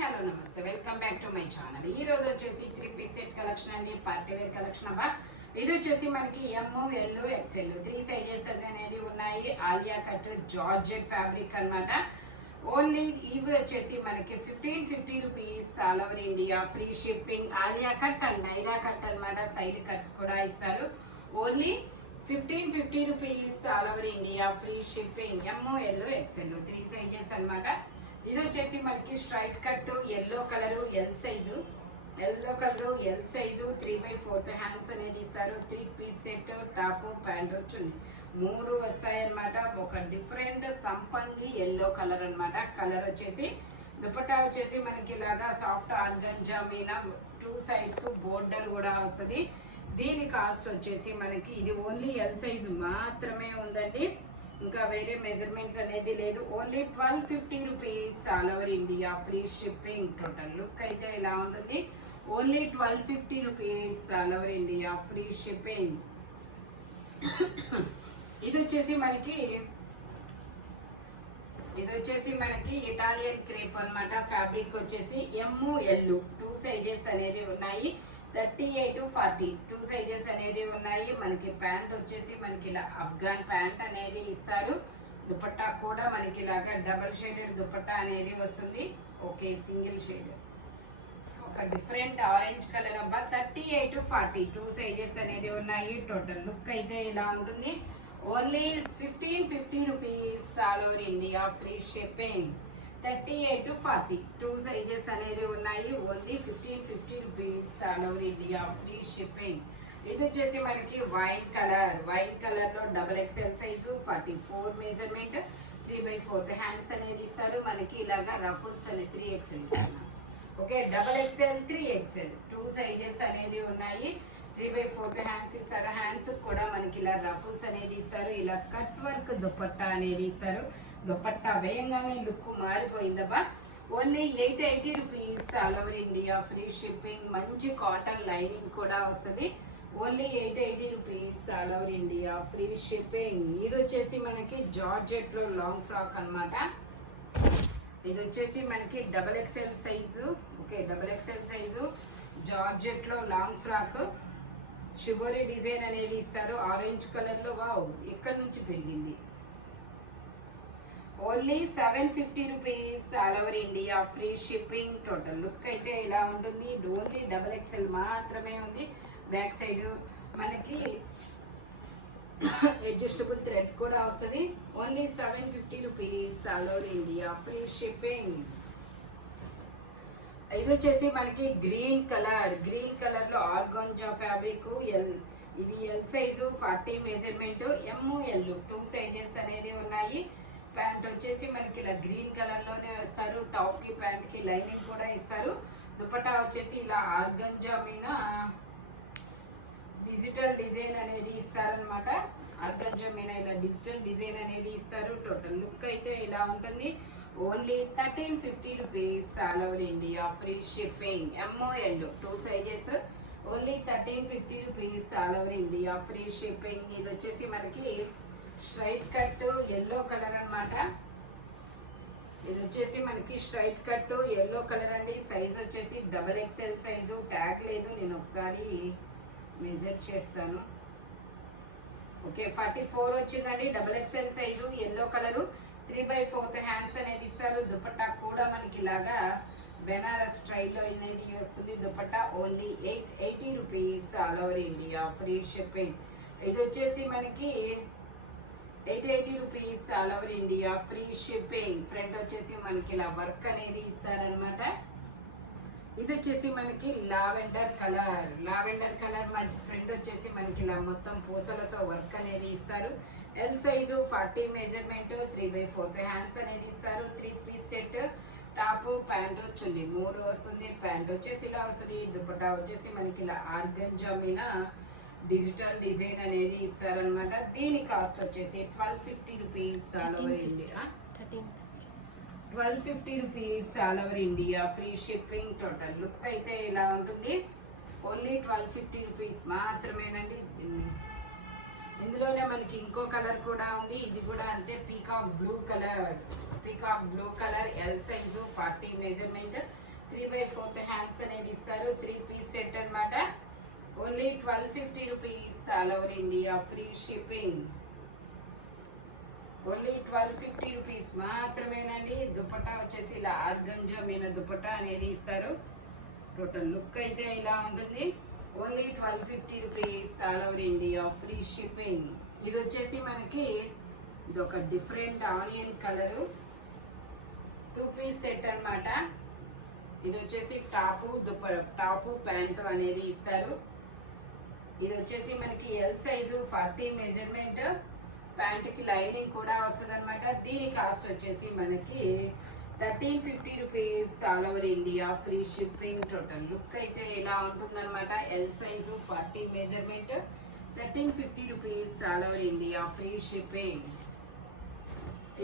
Hello నమస్తే, welcome back to my channel. ఈ రోజు వచ్చేసి 3 పీస్ సెట్ కలెక్షన్ అండి, పార్టీ వేర్ కలెక్షన్ అబ్బా. ఇది వచ్చేసి మనకి ఎమ్, ఎల్, ఎక్స్ఎల్ 3 సైజెస్ అనేది ఉన్నాయి. ఆలియా కట్ జార్జెట్ ఫ్యాబ్రిక్ అన్నమాట. ఓన్లీ ఇవి వచ్చేసి మనకి 1550 rupees all over India, free shipping. Alia cut and Naira cut అన్నమాట, సైడ్ కట్స్ కూడా ఇస్తారు. Only 1550 rupees all over India, free shipping. M, L, XL 3 sizes అన్నమాట. ఇది వచ్చేసి మనకి straight cut yellow colour, L size, 3/4 hands అనేది ఇస్తారు. 3 పీస్ సెట్, టాప్ ప్యాంట్ వచ్చింది, 3 వస్తాయి అన్నమాట. ఒక డిఫరెంట్ సంపంగి ఎల్లో కలర్ అన్నమాట. కలర్ వచ్చేసి దుపట్టా వచ్చేసి మనకి ఇలాగా సాఫ్ట్ ఆర్గంజా మీద 2 సైడ్స్ బోర్డర్ కూడా వస్తుంది. దీని కాస్ట్ వచ్చేసి మనకి ఇది ఓన్లీ ఎల్ సైజు మాత్రమే ఉందండి, ఇంకా వేరే మెజర్మెంట్స్ అనేది లేదు. Only 1250 rupees all over India, free shipping. Total look అయితే ఇలా ఉంటుంది. Only 1250 rupees all over India, free shipping. ఇది వచ్చేసి మనకి ఇటాలియన్ క్రేప్ అన్నమాట. ఫ్యాబ్రిక్ వచ్చేసి ఎమ్, ఎల్ 2 సైజెస్ అనేది ఉన్నాయి. 38 40 2 సైజెస్ అనేది ఉన్నాయి. మనకి ప్యాంట్ వచ్చేసి మనకి ఇలా అఫ్ఘాన్ ప్యాంట్ అనేది ఇస్తారు. దుపట్టా కూడా మనకి ఇలాగా డబల్ షేడెడ్ దుపట్టా అనేది వస్తుంది. ఓకే, సింగిల్ షేడ్ ఒక డిఫరెంట్ ఆరెంజ్ కలర్ అబ్బా. 38 40 2 సైజెస్ అనేది ఉన్నాయి. టోటల్ లుక్ అయితే ఇలా ఉంటుంది. Only 1550 rupees all over India, free shipping. 38 40 2 sizes అనేది ఉన్నాయి. Only 1550 rupees all over India, free shipping. ఇది వచ్చేసి మనకి వైట్ కలర్ లో double XL size, 44 measurement, 3/4 hands అనేది ఇస్తారు. మనకి ఇలాగా రఫుల్స్ అనేది 3XL. Okay, double XL 3XL 2 sizes అనేది ఉన్నాయి. 3/4 హ్యాండ్స్ ఇస్తారు. హ్యాండ్స్ కూడా మనకి ఇలా రఫుల్స్ అనేది ఇస్తారు. ఇలా కట్ వర్క్ దుపట్టా అనేది ఇస్తారు. దుపట్టా వేయంగానే లుక్ మారిపోయిందబ్బా. Only 880 rupees all over India, free shipping. మంచి కాటన్ లైనింగ్ కూడా వస్తుంది. Only 880 rupees all over India, free shipping. ఇది వచ్చేసి మనకి జార్జెట్ లో లాంగ్ ఫ్రాక్ అన్నమాట. ఇది వచ్చేసి మనకి double XL size. Okay, double XL size georgette లో లాంగ్ ఫ్రాక్. షిబోరి డిజైన్ అనేది ఇస్తారు. ఆరెంజ్ కలర్ లో. వావ్, ఎక్కడి నుంచి పెరిగింది. Only 750 rupees all over India, free shipping. Total look అయితే ఇలా ఉంటుంది. ఓన్లీ డబల్ ఎక్స్ఎల్ మాత్రమే ఉంది. బ్యాక్ సైడ్ మనకి అడ్జస్టబుల్ థ్రెడ్ కూడా వస్తుంది. Only 750 rupees all over India, free shipping. ఇది వచ్చేసి మనకి గ్రీన్ కలర్ లో ఆర్గాంజా ఫ్యాబ్రిక్. ఇది ఎల్ సైజు, 40 మెజర్మెంట్, ఎమ్, ఎల్ 2 సైజెస్ అనేది ఉన్నాయి. ప్యాంట్ వచ్చేసి మనకి ఇలా గ్రీన్ కలర్ లోనే వస్తారు. టాప్ కి ప్యాంట్ కి లైనింగ్ కూడా ఇస్తారు. దుపట్టా వచ్చేసి ఇలా ఆర్గంజా మీద డిజిటల్ డిజైన్ అనేది ఇస్తారనమాట. ఆర్గంజా మీద ఇలా డిజిటల్ డిజైన్ అనేది ఇస్తారు. టోటల్ లుక్ అయితే ఇలా ఉంటుంది. Only 1350 rupees all over India, free shipping. M, L 2 sizes. Only 1350 rupees all over India, free shipping. ఇది వచ్చేసి మనకి స్ట్రైట్ కట్ ఎల్లో కలర్ అన్నమాట. ఇది వచ్చేసి మనకి స్ట్రైట్ కట్ ఎల్లో కలర్ అండి. సైజ్ వచ్చేసి డబల్ ఎక్స్ఎల్ సైజు. ట్యాగ్ లేదు, నేను ఒకసారి మెజర్ చేస్తాను. ఓకే, 44 వచ్చిందండి. Double XL size, yellow colour, 3/4 hands అనేది ఇస్తారు. దుపట్టా కూడా మనకి ఇలాగా బెనారస్ స్టైల్లో అనేది వస్తుంది. Dupatta only 880 rupees all over India, free shipping. ఇది వచ్చేసి మనకి 880 rupees all over India, free shipping. Front వచ్చేసి మనకి ఇలా వర్క్ అనేది ఇస్తారనమాట. ఇది వచ్చేసి మనకి లావెండర్ కలర్ ఫ్రంట్ వచ్చేసి మనకి ఇలా మొత్తం పూసలతో వర్క్ అనేది ఇస్తారు. ఎల్ సైజు, 40 మెజర్మెంట్, 3/4 హ్యాండ్స్ అనేది ఇస్తారు. 3 పీస్ సెట్, టాప్ ప్యాంట్ చున్నీ 3 వస్తుంది. ప్యాంట్ వచ్చేసి ఇలా వస్తుంది. దుపట్టా వచ్చేసి మనకి ఇలా ఆర్గంజా మీద డిజిటల్ డిజైన్ అనేది ఇస్తారనమాట. దీని కాస్ట్ వచ్చేసి 1250 rupees all over India, 1250 rupees all over India, free shipping. Total look అయితే ఇలా ఉంటుంది. ఓన్లీ 1250 రూపీస్ మాత్రమేనండి. ఇందులోనే మనకి ఇంకో కలర్ కూడా ఉంది. ఇది కూడా అంతే, peacock blue colour L size 40 measurement 3/4 hands అనేది ఇస్తారు. 3 పీస్ సెట్ అన్నమాట. Only 1250 rupees all over India, free shipping. Only 1250 rupees మాత్రమేనండి. దుపట్టా వచ్చేసి ఇలా ఆర్గంజా మీద దుపట్టా అనేది ఇస్తారు. టోటల్ లుక్ అయితే ఇలా ఉంటుంది. Only 1250 rupees all over India, free shipping. ఇది వచ్చేసి మనకి ఇది ఒక different onion colour 2 piece set అన్నమాట. ఇది వచ్చేసి టాపు ప్యాంటు అనేది ఇస్తారు. ఇది వచ్చేసి మనకి ఎల్ సైజు 40 మెజర్మెంట్, ప్యాంటుకి లైనింగ్ కూడా వస్తుంది అనమాట. దీని కాస్ట్ వచ్చేసి మనకి 1350 rupees all over India, free shipping. Total look అయితే ఇలా ఉంటుందన్నమాట. L size 40 measurement 1350 rupees all over India, free shipping.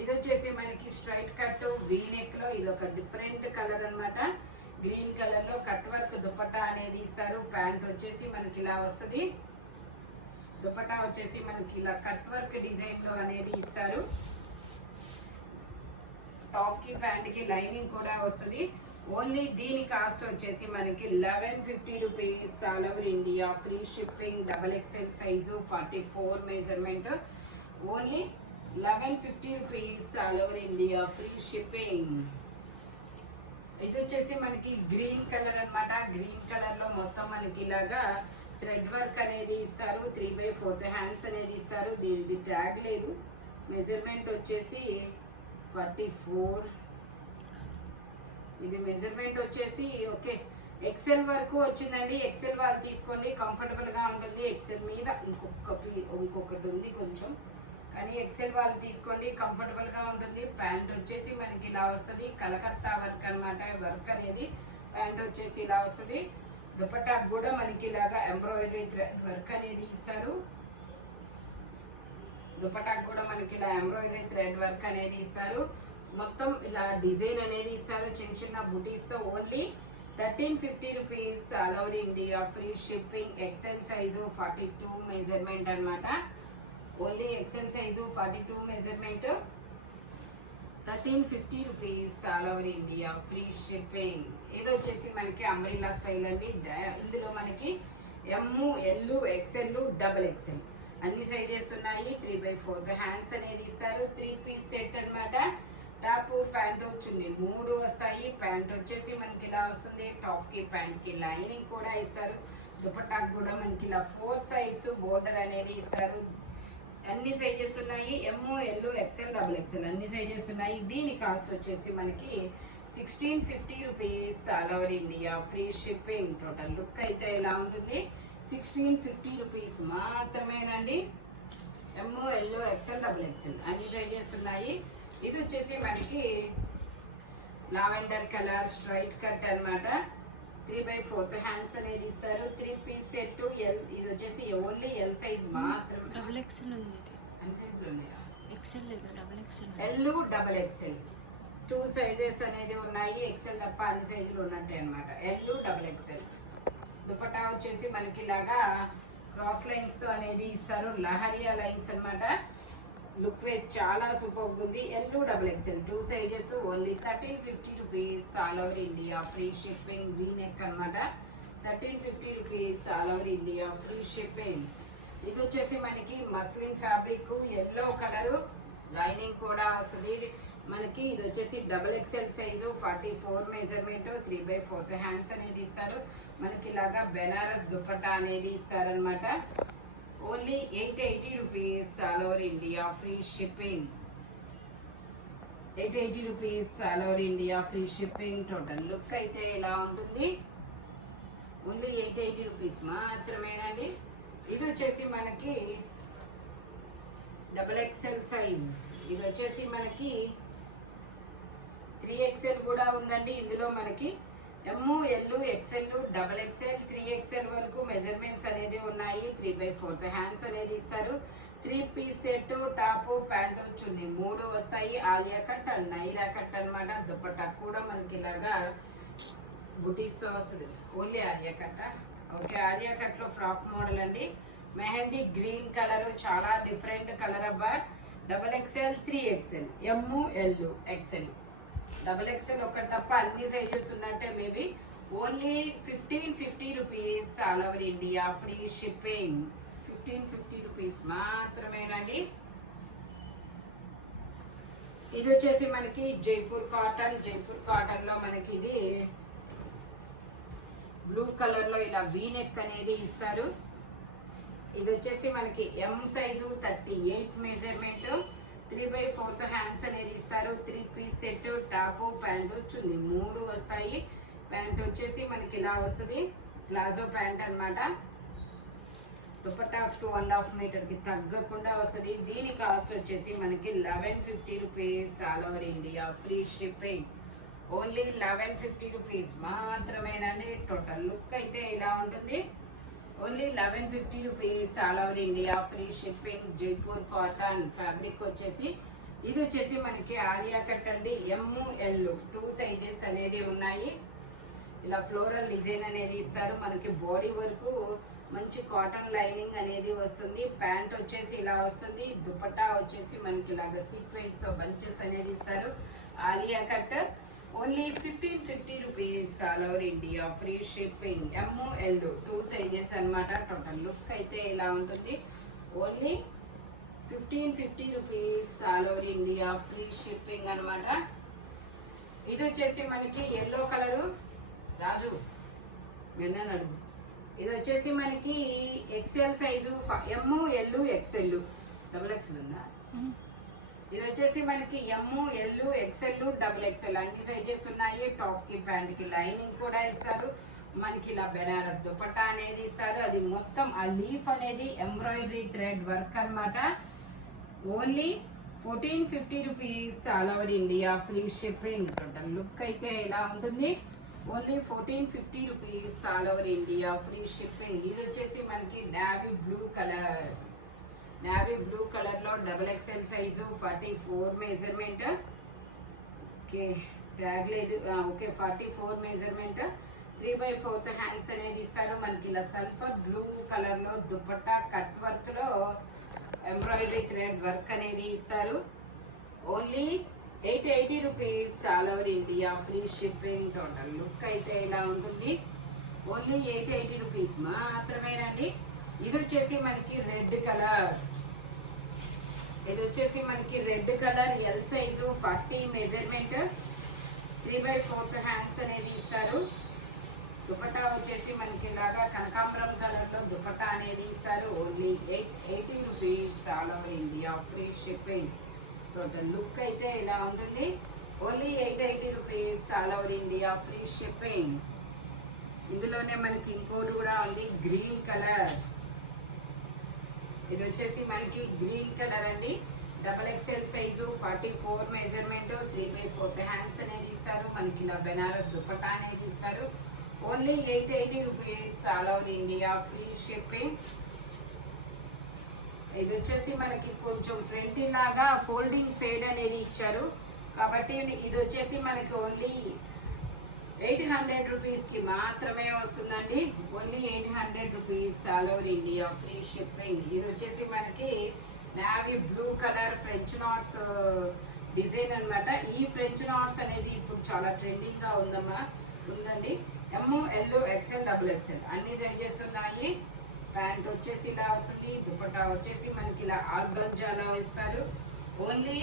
ఇది వచ్చేసి మనకి స్ట్రైట్ కట్ వీ నెక్ లో ఇది ఒక డిఫరెంట్ కలర్ అన్నమాట. గ్రీన్ కలర్ లో కట్ వర్క్ దుపట్టా అనేది ఇస్తారు. ప్యాంట్ వచ్చేసి మనకి ఇలా వస్తుంది. దుపట్టా వచ్చేసి మనకి ఇలా కట్ వర్క్ డిజైన్ లో అనేది ఇస్తారు. టాప్ కి ప్యాంట్ కి లైనింగ్ కూడా వస్తుంది. ఓన్లీ దీని కాస్ట్ వచ్చేసి మనకి 1150 rupees all over India, free shipping. XXL size 44 measurement. Only 1150 rupees all over India, free shipping. ఇది వచ్చేసి మనకి గ్రీన్ కలర్ అన్నమాట. గ్రీన్ కలర్ లో మొత్తం మనకి ఇలాగా థ్రెడ్ వర్క్ అనేది ఇస్తారు. 3/4 హ్యాండ్స్ అనేది ఇస్తారు. దీనికి ట్యాగ్ లేదు. మెజర్మెంట్ వచ్చేసి 44. ఇది మెజర్మెంట్ వచ్చేసి ఓకే ఎక్సెల్ వరకు వచ్చిందండి. ఎక్సెల్ వాళ్ళు తీసుకోండి, కంఫర్టబుల్ గా ఉంటుంది. ఎక్సెల్ మీద ఇంకొకటి ఉంది కొంచెం, కానీ ఎక్సెల్ వాళ్ళు తీసుకోండి, కంఫర్టబుల్ గా ఉంటుంది. ప్యాంట్ వచ్చేసి మనకి ఇలా వస్తుంది. కలకత్తా వర్క్ అన్నమాట. వర్క్ అనేది ప్యాంట్ వచ్చేసి ఇలా వస్తుంది. దుపట్టా కూడా మనకి ఇలాగా ఎంబ్రాయిడరీ థ్రెడ్ వర్క్ అనేది ఇస్తారు. దుపట్టా కూడా మనకి ఇలా ఎంబ్రాయిడరీ థ్రెడ్ వర్క్ అనేది ఇస్తారు. మొత్తం ఇలా డిజైన్ అనేది ఇస్తారు చిన్న చిన్న బుటీస్ తో. Only 1350 rupees all over India, free shipping. XL size 42 measurement అన్నమాట. Only XL size 42 measurement 1350 rupees all over India, free shipping. ఇది వచ్చేసి మనకి అంబ్రిల్లా స్టైల్ అండి. ఇందులో మనకి ఎల్, ఎక్సెల్, XXL అన్ని సైజెస్ ఉన్నాయి. 3/4 హ్యాండ్స్ అనేది ఇస్తారు. 3 పీస్ సెట్ అన్నమాట. టాప్ ప్యాంటు చున్నీ 3 వస్తాయి. ప్యాంట్ వచ్చేసి మనకి ఇలా వస్తుంది. టాప్ కి ప్యాంట్ కి లైనింగ్ కూడా ఇస్తారు. దుపట్టాకు కూడా మనకి ఇలా 4 సైడ్స్ బోర్డర్ అనేది ఇస్తారు. అన్ని సైజెస్ ఉన్నాయి. ఎల్, XXL అన్ని సైజెస్ ఉన్నాయి. దీని కాస్ట్ వచ్చేసి మనకి 1650 rupees all over India, free shipping. Total look అయితే ఇలా ఉంటుంది. 1650 రూపీస్ మాత్రమేనండి. ఎల్, XXL అన్ని సైజెస్ ఉన్నాయి. ఇది వచ్చేసి మనకి లావెండర్ కలర్ స్ట్రైట్ కట్ అన్నమాట. 3/4 హ్యాండ్స్ అనేది ఇస్తారు. 3 పీస్ సెట్. ఇది వచ్చేసి ఓన్లీ ఎల్ సైజ్ మాత్రం. XXL ఉంది. అన్ని సైజులు ఉన్నాయా? XXL లేదు, XXL. ఎల్, XXL 2 సైజెస్ అనేది ఉన్నాయి. ఎక్సెల్ తప్ప అన్ని సైజులు ఉన్నట్టే అనమాట. L, XXL. దుపట్టా వచ్చేసి మనకి ఇలాగా క్రాస్ లైన్స్ తో అనేది ఇస్తారు. లహరియా లైన్స్ అన్నమాట. లుక్ వైస్ చాలా సూపర్ ఉంది. L, XXL 2 sizes. Only 1350 rupees all over India, free shipping. V neck అనమాట. 1350 rupees all over India, free shipping. ఇది వచ్చేసి మనకి muslin fabric yellow colour, lining కూడా వస్తుంది మనకి. ఇది వచ్చేసి XXL సైజు 44 మెజర్మెంట్. 3/4 హ్యాండ్స్ అనేది ఇస్తారు. మనకి ఇలాగా బెనారస్ దుపట్టా అనేది ఇస్తారనమాట. Only 880 rupees all over India, free shipping. 880 rupees all over India, free shipping. Total look అయితే ఇలా ఉంటుంది. ఓన్లీ 880 రూపీస్ మాత్రమేనండి. ఇది వచ్చేసి మనకి XXL సైజ్. ఇది వచ్చేసి మనకి 3XL కూడా ఉందండి. ఇందులో మనకి ఎల్, XXL, XXL, 3XL వరకు మెజర్మెంట్స్ అనేది ఉన్నాయి. 3/4 హ్యాండ్స్ అనేది ఇస్తారు. 3 పీస్ సెట్. టాప్ ప్యాంటు చున్నీ 3 వస్తాయి. ఆలియా కట్, నైరా కట్ అనమాట. దుపట్టా కూడా మనకి ఇలాగా బుటీస్ తో వస్తుంది. Only Alia cut. Okay, Alia cut లో ఫ్రాక్ మోడల్ అండి. మెహందీ గ్రీన్ కలర్, చాలా డిఫరెంట్ కలర్ అబ్బా. XXL 3XL ML XL XXL ఒకటి తప్ప అన్ని సైజెస్ ఉన్నట్టే maybe. Only 1550 rupees all over India, free shipping. 1550 rupees మాత్రమేనండి. ఇది వచ్చేసి మనకి జైపూర్ కాటన్. జైపూర్ కాటన్ లో మనకి ఇది బ్లూ కలర్ లో ఇలా వీ నెక్ అనేది ఇస్తారు. ఇది వచ్చేసి మనకి M సైజు 38 మెజర్మెంట్, 3/4 హ్యాండ్స్ అనేది ఇస్తారు. 3 పీస్ సెట్, టాప్ ప్యాంటు చున్నీ 3 వస్తాయి. ప్యాంట్ వచ్చేసి మనకి ఇలా వస్తుంది, ప్లాజో ప్యాంట్ అన్నమాట. దుపట్టా 2.5 మీటర్కి తగ్గకుండా వస్తుంది. దీని కాస్ట్ వచ్చేసి మనకి 1150 rupees all over India, free shipping. Only 1150 rupees మాత్రమేనండి. టోటల్ లుక్ అయితే ఇలా ఉంటుంది. Only 1150 rupees all over India, free shipping. Jaipur cotton fabric వచ్చేసి ఇది వచ్చేసి మనకి ఆలియా కట్ అండి. ML 2 సైజెస్ అనేది ఉన్నాయి. ఇలా ఫ్లోరల్ డిజైన్ అనేది ఇస్తారు. మనకి బాడీ వరకు మంచి కాటన్ లైనింగ్ అనేది వస్తుంది. ప్యాంట్ వచ్చేసి ఇలా వస్తుంది. దుపట్టా వచ్చేసి మనకి ఇలాగ సీక్వెన్స్ తో బంచెస్ అనేది ఇస్తారు. Alia cut only 1550 rupees all over India, free shipping. ML 2 sizes అన్నమాట. టోటల్ లుక్ అయితే ఇలా ఉంటుంది. Only 1550 rupees all over India, free shipping అన్నమాట. ఇది వచ్చేసి మనకి ఎల్లో కలరు. రాజు నిన్న అడుగు. ఇది వచ్చేసి మనకి XL size, ML XL XXL ఉందా? ఇది వచ్చేసి మనకి ML XL XXL అన్ని సైజెస్ ఉన్నాయి. టాప్ కి ప్యాంట్ కి లైనింగ్ కూడా ఇస్తారు. మనకి ఇలా బెనారస్ దుపట్టా అనేది ఇస్తారు. అది మొత్తం ఆ లీఫ్ అనేది ఎంబ్రాయిడరీ థ్రెడ్ వర్క్ అన్నమాట. Only 1450 rupees all over India, free shipping. Total look అయితే ఇలా ఉంటుంది. Only 1450 rupees all over India, free shipping. ఇది వచ్చేసి మనకి navy blue colour. Navy blue colour లో XXL size, 44 measurement. Okay tag లేదు. ఓకే 44 మెజర్మెంట్, 3/4 హ్యాండ్స్ అనేది ఇస్తారు. మనకి ఇలా సల్ఫర్ బ్లూ కలర్ లో దుపట్టా కట్ వర్క్ లో ఎంబ్రాయిడరీ థ్రెడ్ వర్క్ అనేది ఇస్తారు. Only 880 rupees all over India, free shipping. Total look అయితే ఇలా ఉంటుంది. ఓన్లీ 880 రూపీస్ మాత్రమేనండి. ఇది వచ్చేసి మనకి రెడ్ కలర్. ఇది వచ్చేసి మనకి red colour L size, 40 measurement, 3/4 hands అనేది ఇస్తారు. దుపట్టా వచ్చేసి మనకి ఇలాగా కనకాంబరం కలర్ లో దుపట్టా అనేది ఇస్తారు. Only 880 rupees all over India, free shipping. Total look అయితే ఇలా ఉంటుంది. Only 880 rupees all over India, free shipping. ఇందులోనే మనకి ఇంకోటి కూడా ఉంది, గ్రీన్ కలర్. ఇది వచ్చేసి మనకి గ్రీన్ కలర్ అండి. XXL సైజు, 44 మెజర్మెంట్, 3/4 హ్యాండ్స్ అనేది ఇస్తారు. మనకి ఇలా బెనారస్ దుపట్టా అనేది ఇస్తారు. Only 880 rupees all over India, free shipping. ఇది వచ్చేసి మనకి కొంచెం ఫ్రంట్ లాగా ఫోల్డింగ్ ఫేడ్ అనేది ఇచ్చారు కాబట్టి ఇది వచ్చేసి మనకి ఓన్లీ 800 రూపీస్కి మాత్రమే వస్తుందండి. Only 800 rupees all over India, free shipping. ఇది వచ్చేసి మనకి navy blue colour French NATS design అన్నమాట. ఈ ఫ్రెంచ్ నాట్స్ అనేది ఇప్పుడు చాలా ట్రెండింగ్ గా ఉందండి. ML XL XXL అన్ని సైజెస్ ఉన్నాయి. ప్యాంట్ వచ్చేసి ఇలా వస్తుంది. దుపట్టా వచ్చేసి మనకి ఇలా ఆర్గంజాలో ఇస్తారు. ఓన్లీ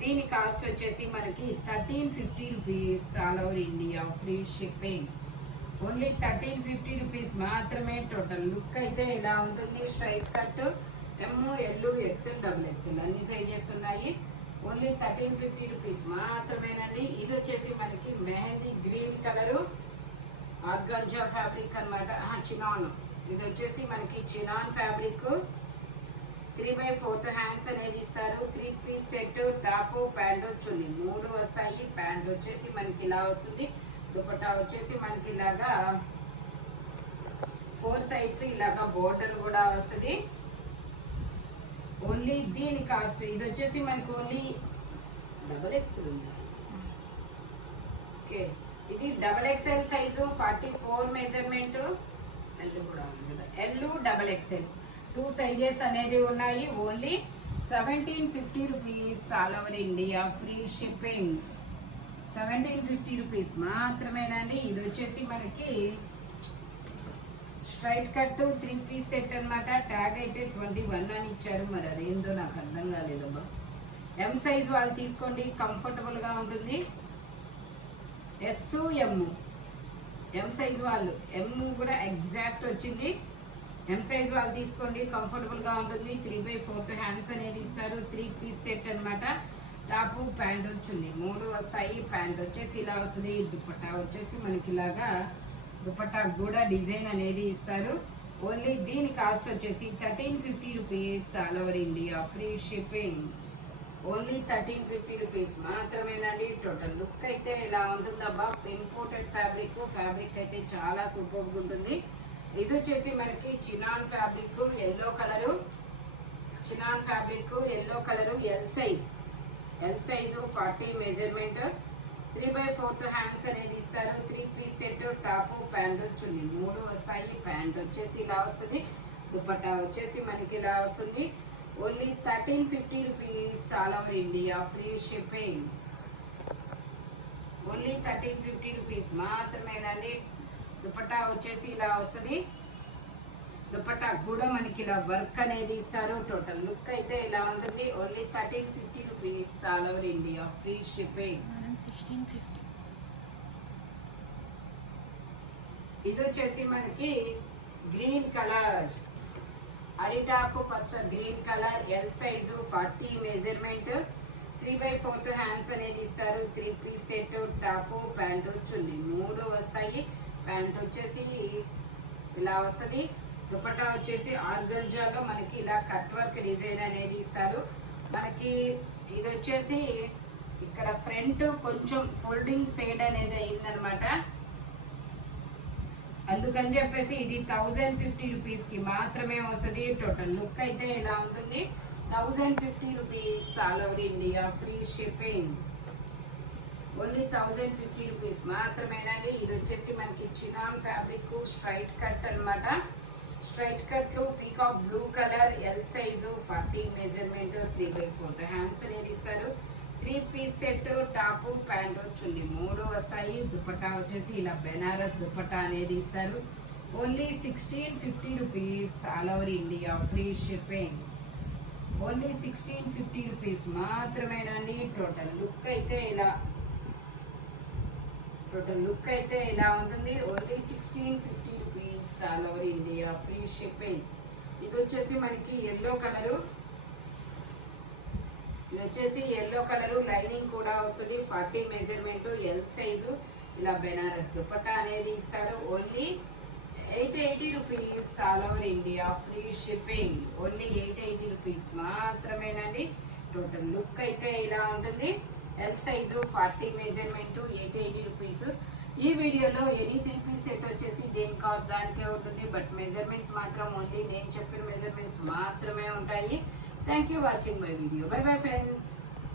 దీని కాస్ట్ వచ్చేసి మనకి 1350 rupees all over India, free shipping. Only 1350 rupees మాత్రమే. టోటల్ లుక్ అయితే ఇలా ఉంటుంది. Straight cut ML XL XXL అన్ని సైజెస్ ఉన్నాయి. ఓన్లీ 1350 రూపీస్ మాత్రమేనండి. ఇది వచ్చేసి మనకి mehndi green colour organza fabric అనమాట. చినాన్. ఇది వచ్చేసి మనకి చినాన్ ఫ్యాబ్రిక్, 3/4 హ్యాండ్స్ అనేది ఇస్తారు. 3 పీస్ సెట్, టాప్ ప్యాంట్ చున్నీ 3 వస్తాయి. ప్యాంట్ వచ్చేసి మనకి ఇలా వస్తుంది. దుపట్టా వచ్చేసి మనకి ఇలాగా 4 సైడ్స్ ఇలాగా బోర్డర్ కూడా వస్తుంది. ఓన్లీ దీని కాస్ట్ ఇది వచ్చేసి మనకి ఓన్లీ XXL ఉంది. ఓకే ఇది XXL సైజు, 44 మెజర్మెంట్. L కూడా ఉంది కదా, L XXL. 2 సైజెస్ అనేది ఉన్నాయి. Only 1750 rupees all over India, free shipping. 1750 rupees మాత్రమేనండి. ఇది వచ్చేసి మనకి స్ట్రైట్ కట్ 3 పీస్ సెట్ అనమాట. ట్యాగ్ అయితే 21 అని ఇచ్చారు, మరి అదేందో నాకు అర్థం కాలేదబ్బా. ఎం సైజ్ వాళ్ళు తీసుకోండి, కంఫర్టబుల్గా ఉంటుంది. ఎస్ ఎం సైజ్ వాళ్ళు, ఎం కూడా ఎగ్జాక్ట్ వచ్చింది. ఎం సైజ్ వాళ్ళు తీసుకోండి, కంఫర్టబుల్గా ఉంటుంది. 3/4 హ్యాండ్స్ అనేది ఇస్తారు. 3 పీస్ సెట్ అనమాట. టాపు ప్యాంట్ వచ్చింది, 3 వస్తాయి. ప్యాంట్ వచ్చేసి ఇలా వస్తుంది. దుపట్టా వచ్చేసి మనకి ఇలాగా దుపట్టా కూడా డిజైన్ అనేది ఇస్తారు. ఓన్లీ దీని కాస్ట్ వచ్చేసి 1350 rupees all over India, free shipping. Only 1350 rupees మాత్రమేనండి. టోటల్ లుక్ అయితే ఇలా ఉంటుందబ్బా. ఇంపోర్టెడ్ ఫ్యాబ్రిక్ అయితే చాలా సూపర్గా ఉంటుంది. ఇది వచ్చేసి మనకి chinon fabric, yellow colour. Chinon fabric, yellow colour, L size 40 measurement. 3/4 hands అనేది ఇస్తారు. 3 పీస్ సెట్, టాపు ప్యాంట్ వచ్చింది, 3 వస్తాయి. ప్యాంట్ వచ్చేసి ఇలా వస్తుంది. దుపట్టా వచ్చేసి మనకి ఇలా వస్తుంది. Only 1350 rupees all over India, free shipping. Only 1350 rupees మాత్రమేనండి. దుపట్టా వచ్చేసి ఇలా వస్తుంది. దుపట్టా కూడా మనకి ఇలా వర్క్ అనేది ఇస్తారు. టోటల్ లుక్ అయితే ఇలా ఉంటుంది. Only 1350 rupees all over India, free shipping. 1650. ఇది వచ్చేసి మనకి గ్రీన్ కలర్, అరిటాకు పచ్చ green colour, L size 40 measurement. 3/4 hands అనేది ఇస్తారు. 3 పీస్ సెట్, టాపు ప్యాంట్ వచ్చింది, 3 వస్తాయి. ప్యాంట్ వచ్చేసి ఇలా వస్తుంది. దుపట్టా వచ్చేసి ఆర్గంజాగా మనకి ఇలా కట్ వర్క్ డిజైన్ అనేది ఇస్తారు. మనకి ఇది వచ్చేసి ఇక్కడ ఫ్రంట్ కొంచెం ఫోల్డింగ్ ఫేడ్ అనేది అయిందనమాట. అందుకని చెప్పేసి ఇది 1050 రూపీస్కి మాత్రమే వస్తుంది. టోటల్ లుక్ అయితే ఇలా ఉంటుంది. 1050 rupees all over India, free shipping. Only 1050 rupees మాత్రమేనండి. ఇది వచ్చేసి మనకి చినాన్ ఫ్యాబ్రిక్, స్ట్రైట్ కట్ అనమాట. స్ట్రైట్ కట్లు, peacock blue colour, L size 40 measurement. 3/4 hands అనేది ఇస్తారు. 3 పీస్ సెట్, టాపు ప్యాంట్ వచ్చింది, 3 వస్తాయి. దుపట్టా వచ్చేసి ఇలా బెనారస్ దుపట్టా అనేది ఇస్తారు. Only 1650 rupees all over India, free shipping. Only 1650 rupees మాత్రమేనండి. టోటల్ లుక్ అయితే ఇలా ఉంటుంది. Only 1650 rupees all over India, free shipping. ఇది వచ్చేసి మనకి ఎల్లో కలరు. ఇది వచ్చేసి ఎల్లో కలరు, లైనింగ్ కూడా వస్తుంది. 40 మెజర్మెంట్, ఎల్ సైజు. ఇలా బెనారస్ దుపట్టా అనేది ఇస్తారు. Only 880 rupees all over India, free shipping. Only 880 rupees మాత్రమేనండి. టోటల్ లుక్ అయితే ఇలా ఉంటుంది. L size 40 measurement, 880 rupees. ఈ వీడియోలో ఎనీ 3 పీస్ సెట్ వచ్చేసి దేని కాస్ట్ దానికే ఉంటుంది. బట్ మెజర్మెంట్స్ మాత్రం ఓన్లీ నేను చెప్పిన మెజర్మెంట్స్ మాత్రమే ఉంటాయి. Thank you watching my video. By bye friends.